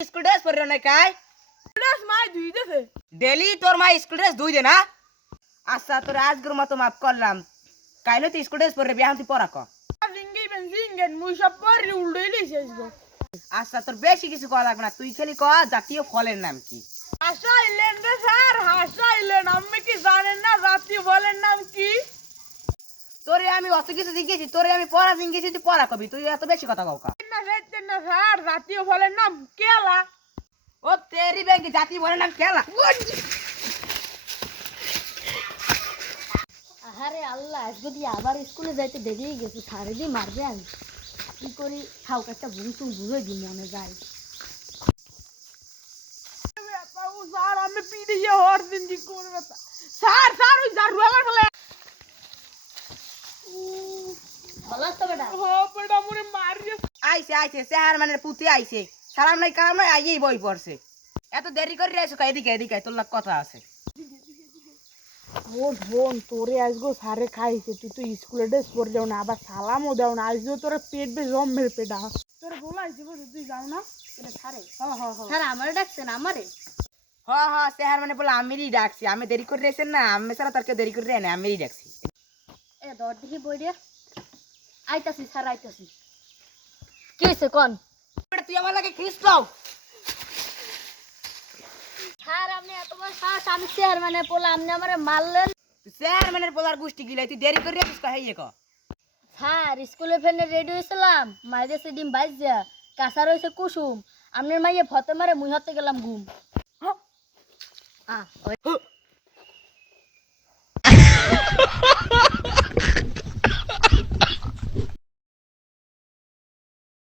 school dress পরে না কাই dress মাই ধুই দেছে ডেলি তোর মা স্কুল ড্রেস ধুই দে না আচ্ছা তোর আজকের মতো মাফ করলাম কাইলে তুই স্কুল ড্রেস পরে বিয়াহ তুই পরা কর জিঙ্গি বেঞ্জিঙ্গেন মুই সব পরে উল্টোই লইছি আজকে আচ্ছা তোর বেশি কিছু করা লাগবে না তুই খালি ক জাতীয় ফলের নাম কি হাসাইলেন রে স্যার হাসাইলেন আপনি কি জানেন না জাতীয় ফলের নাম কি তোরে আমি অত কিছু জিজ্ঞেছি তোরে আমি পড়া জিজ্ঞেছি তুই পড়া কবি তুই এত বেশি কথা কও কা না সেটা না স্যার জাতীয় ফলের নাম কেলা ও তেরি ব্যাংকে জাতীয় ফলের নাম খেলা আহারে আল্লাহ যদি আবার স্কুলে যাইতে দেরি হয়ে গেছে সারে দিয়ে মারবে আমি কি করি খাও একটা ভুল বুঝে দিই মনে যায় বাবু স্যার আমি পিড়িয়ে হর দিন কি করবে স্যার স্যার ওই জারু আমার ফলে ভালো তো বেটা ও বড় মরে মারিয়ে আইছে আইছে চেহার মানে পুতি আইছে সালাম নাই কালাম নাই আইয়েই বই পড়ছে এত দেরি করে রেছো কা এদিকে এদিকে তোর লাগ কথা আছে ও বোন তোরে আজগো সারে খাইছে তুই তো স্কুলে ড্রেস পরে যাও না আবার সালামও দাও না আজগো তোরে পেট বে জমের পেটা তোরে বলাইছি বল তুই যাও না এটা সারে হ্যাঁ হ্যাঁ হ্যাঁ স্যার আমারে ডাকছেন আমারে হ হ চেহার মানে বলে আমিরই ডাকছি আমি দেরি করে রেছেন না আমি সারা তার কেউ দেরি করে রে না আমিরই ডাকছি এ দর দেখি বই রে আইতাছি স্যার আইতাছি কি হয়েছে কোন তুই আমার লাগে খ্রিস্টাও স্যার আপনি এত বড় সাহস আমি চেয়ারম্যানে পোলা আপনি আমারে মারলেন চেহার মানে পোলার গোষ্ঠী গিলাই তুই দেরি করে রেছিস কা হেইয়ে ক স্যার স্কুলে ফেলে রেডি হয়েছিলাম মাইরে সে ডিম বাইজ যা কাঁচা রয়েছে কুসুম আপনার মাইয়ে ভতে মারে মুই হতে গেলাম ঘুম আ